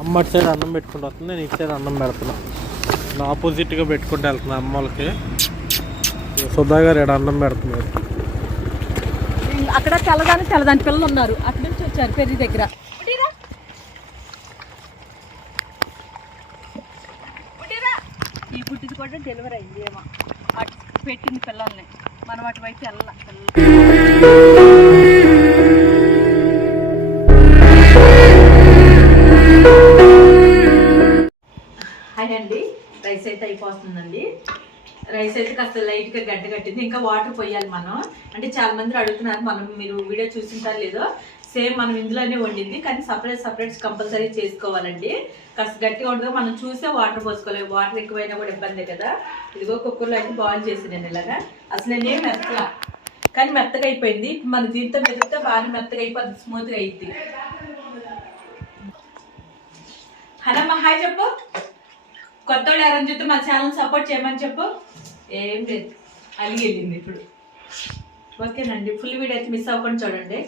అమ్మ అటు సైడ్ అన్నం పెట్టుకుంటూ వస్తుంది, నేను ఇటు సైడ్ అన్నం పెడుతున్నా. నేను ఆపోజిట్గా పెట్టుకుంటూ వెళ్తున్నా అమ్మ వాళ్ళకి. సుధా గారు ఇక్కడ అన్నం పెడుతున్నారు. అక్కడ తెల్లదాని పిల్లలు ఉన్నారు, అక్కడి నుంచి వచ్చారు పెళ్లి దగ్గర. ఈ గుడ్డిది కూడా డెలివరీ అయింది ఏమో, అటు పెట్టింది పిల్లల్ని. మనం అటువైపు వెళ్ళాలి. హాయ్ అండి, రైస్ అయితే అయిపోతుందండి. రైస్ అయితే కాస్త లైట్గా గడ్డ కట్టింది, ఇంకా వాటర్ పోయాలి మనం. అంటే చాలా మంది అడుగుతున్నారు, మీరు వీడియో చూసింటారు లేదో, సేమ్ మనం ఇందులోనే వండింది, కానీ సపరేట్ కంపల్సరీ చేసుకోవాలండి. కాస్త గట్టిగా ఉండదు, మనం చూసే వాటర్ పోసుకోవాలి. వాటర్ ఎక్కువైనా కూడా ఇబ్బందే కదా. ఇదిగో కుక్కర్లో అయితే బాయిల్ చేసి నేను ఇలాగా. అసలు నేనేం మెత్తగా, కానీ మెత్తగా అయిపోయింది. మన దీంతో మెదిపితే బాగా మెత్తగా అయిపోతుంది, స్మూత్గా అయింది. హలో హాయ్ చెప్పు. కొత్త వాళ్ళు ఎవరైనా చూస్తే మా ఛానల్ సపోర్ట్ చేయమని చెప్పు. ఏం లేదు, అలిగి వెళ్ళింది ఇప్పుడు. ఓకేనండి, ఫుల్ వీడియో అయితే మిస్ అవ్వకుండా చూడండి.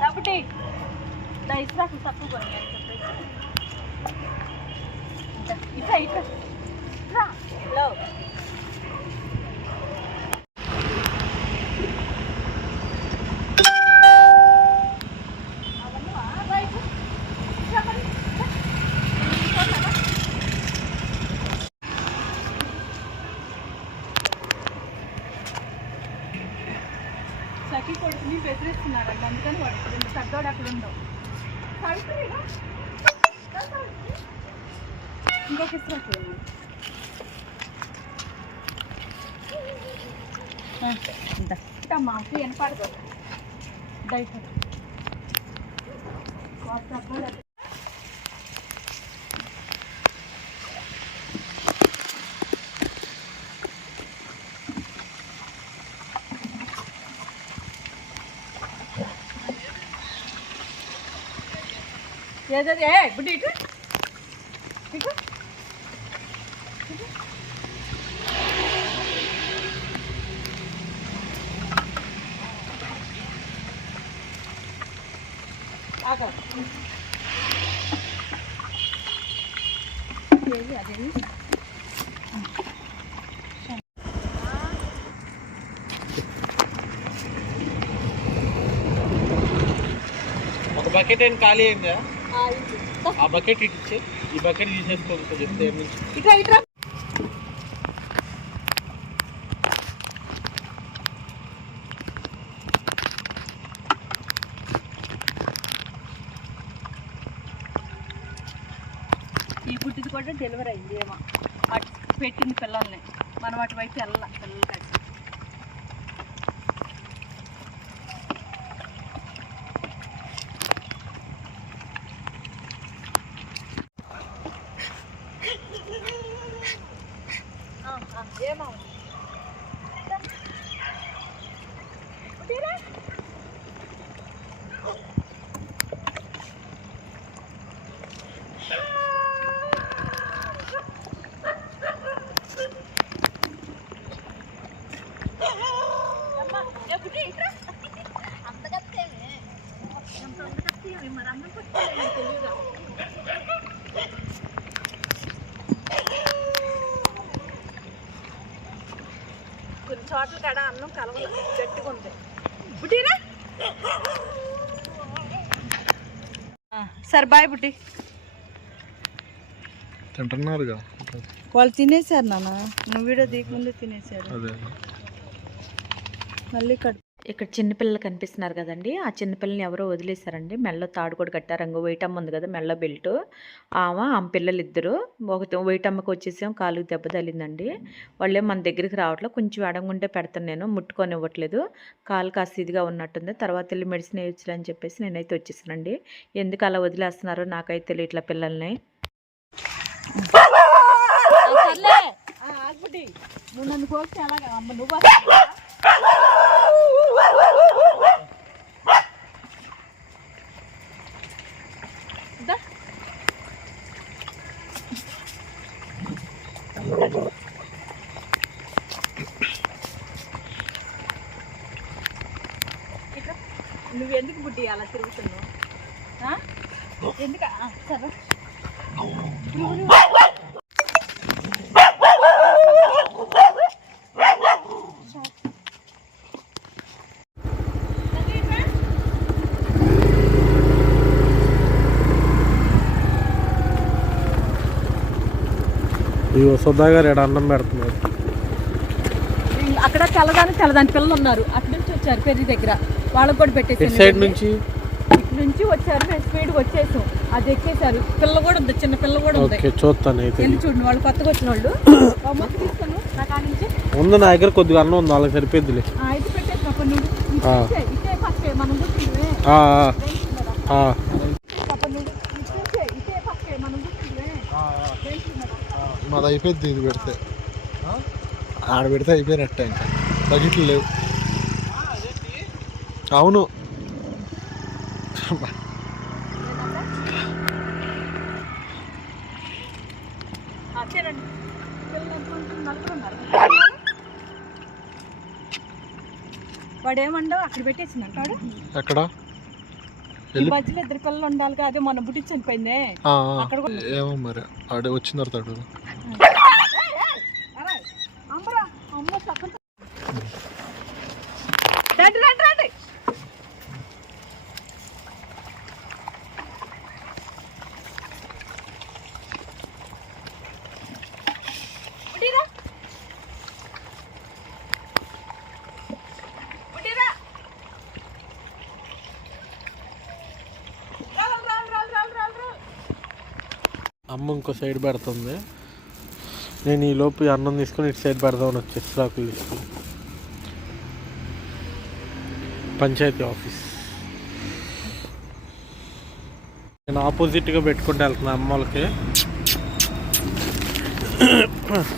కాబట్టి ఇసురాకు తక్కువ ఇట్లా హలో సఖీ కొడుకుని బెదిరిస్తున్నారండి, అందుకని వాడు పెద్దోడు అక్కడ ఉండవు. ఇంకొక ఇస్తా మాకు వినపడదు. ఏదది బుడ్డి ఇటు ఇటు అదేమి ఒక బకెట్ ఏం ఖాళీ అయిందా? ఆ బకెట్ ఇచ్చే, ఈ బకెట్ తీసేసుకోవచ్చు చెప్తే. ఇట్లా ఈ గుడ్డిది కూడా డెలివరీ అయింది ఏమో, అటు పెట్టింది పిల్లల్ని. మనం అటువైపు వెళ్ళాలి. పిల్లలు కలిసి కొన్ని చోట్ల కాడ అన్నం కలవదు, గట్టిగా ఉంది. బుడ్డీరా సరే బాయ్ బుడ్డి. తింటున్నారుగా వాళ్ళు తినేసారు నాన్న, నువ్వు వీడియో దిగముందే తినేసారు. మళ్ళీ ఇక్కడ చిన్నపిల్లలు కనిపిస్తున్నారు కదండి, ఆ చిన్నపిల్లని ఎవరో వదిలేశారండి. మెల్ల తాడు కూడా కట్టారు. రంగు వెయిటమ్మ ఉంది కదా మెల్ల బెల్ట్, ఆమె పిల్లలు ఇద్దరు. ఒక వెయిటమ్మకి వచ్చేసాం, కాలుకి దెబ్బ తగిలిందండి. వాళ్ళే మన దగ్గరికి రావట్లేదు, కొంచెం అడంగుంటే పెడతాను, నేను ముట్టుకొని ఇవ్వట్లేదు. కాలు కాస్త ఇదిగా ఉన్నట్టుంది. తర్వాత వెళ్ళి మెడిసిన్ వేయచ్చు అని చెప్పేసి నేనైతే వచ్చేసానండి. ఎందుకు అలా వదిలేస్తున్నారో నాకైతే తెలియట్లా పిల్లల్ని. బుడ్డి నువ్వు నన్ను కోస్తే అలాగా అమ్మ నువ్వు నువ్వెందుకు బుడ్డి అలా తిరుగుతున్నావు ఎందుకు సరే ఇగో సుధాగారు ఇక్కడ అన్నం పెడుతున్నారు. అక్కడ తెల్లదాని పిల్లలు ఉన్నారు. అటు నుంచి వచ్చారు పెళ్లి దగ్గర, వాళ్ళకి కూడా పెట్టేసి సైడ్ నుంచి ఇటు నుంచి వచ్చారు. మేము స్పీడ్గా వచ్చేసాం, అది ఎక్కేసారు. పిల్ల కూడా ఉంది, చిన్న పిల్ల కూడా ఉంది. చూస్తాను అయితే చూడండి, వాళ్ళు కొత్తగా వచ్చిన వాళ్ళు. తీస్తాను నాకు ఆ నుంచి ఉంది, నా దగ్గర కొద్దిగా అన్నం ఉంది, వాళ్ళకి సరిపోద్దిలే. అయితే పెట్టేసిన అప్పటి నుండి ఇటే ఫస్ట్ మనం కూర్చుంటే మాది అయిపోయింది. ఇది పెడితే ఆడ పెడితే అయిపోయినట్టే, ఇంకా బకెట్లు లేవు. అవును వాడు ఏమండవు అక్కడ పెట్టేసిందంటాడు. ఎక్కడ మధ్యలో ఇద్దరు పిల్లలు ఉండాలి. అదే మొన్న బుట్టి చనిపోయిందే అక్కడ. ఏమో మరి ఆడే వచ్చిన తర్వాత అమ్మ ఇంకో సైడ్ పెడుతుంది. నేను ఈ లోపు అన్నం తీసుకొని ఇటు సైడ్ పెడదామని వచ్చేసి రాకులు తీసుకొని పంచాయతీ ఆఫీస్. నేను ఆపోజిట్గా పెట్టుకుంటూ వెళ్తున్నా అమ్మ వాళ్ళకి.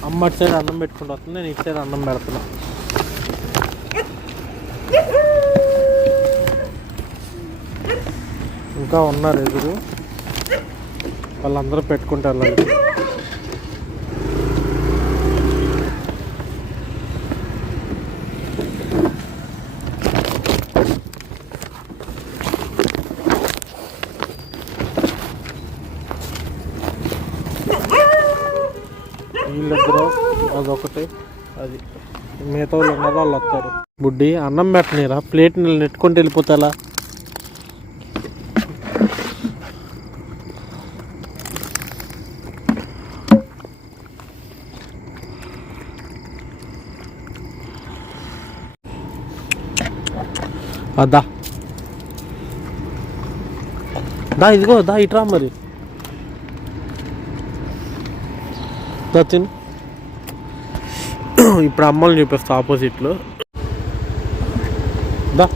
అమ్మ అటు సైడ్ అన్నం పెట్టుకుంటూ వస్తుంది, నేను ఇటు సైడ్ అన్నం పెడుతున్నా. ఇంకా ఉన్నారు ఎదురు, వాళ్ళందరూ పెట్టుకుంటూ వెళ్ళాలి. వీళ్ళిద్దరు అదొకటి, అది మిగతా వాళ్ళు ఉన్నది వాళ్ళు వస్తారు. బుడ్డి అన్నం పెట్టనీరా, ప్లేట్ నెట్టుకుంటూ వెళ్ళిపోతా. దా దా ఇదిగో దా ఇట్రా మరి దా తిను. ఇప్పుడు అమ్మల్ని చూపిస్తా ఆపోజిట్లో. దా